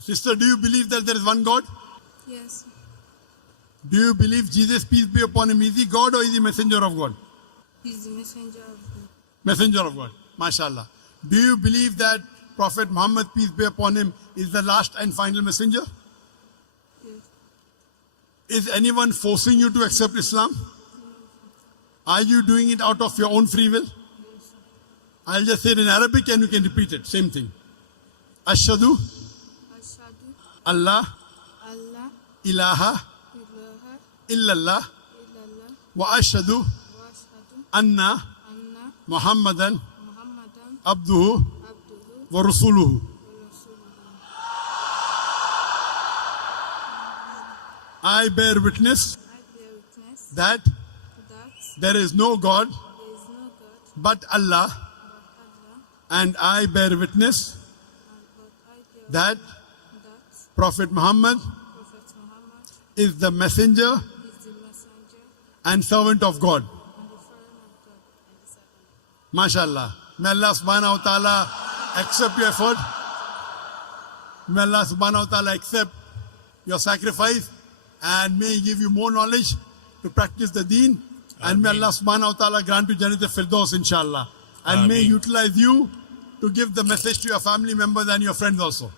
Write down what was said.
Sister, do you believe that there is one God? Yes. Do you believe Jesus, peace be upon him, is he God or is he messenger of God? He's the messenger of God. Messenger of God. MashaAllah. Do you believe that Prophet Muhammad, peace be upon him, is the last and final messenger? Yes. Is anyone forcing you to accept Islam? Are you doing it out of your own free will? Yes. I'll just say it in Arabic and you can repeat it. Same thing. Ashhadu Ashhadu Allah Allah ilaha ilaha illallah illallah wa ashhadu wa ashhadu anna anna Muhammadan Muhammadan abduhu abduhu wa rasuluhu. wa rasuluhu. I bear witness I bear witness that that there is no God there is no God but Allah, but Allah, and I bear witness but I bear that that Prophet Muhammad Prophet Muhammad is the messenger is the messenger and servant of God. and the servant of God. MashaAllah. May Allah subhanahu wa ta'ala accept your effort. May Allah subhanahu wa ta'ala accept your sacrifice and may He give you more knowledge to practice the deen. And may Allah subhanahu wa ta'ala grant you Jannat al-Firdaus inshallah. And may Ameen. utilize you to give the message to your family members and your friends also.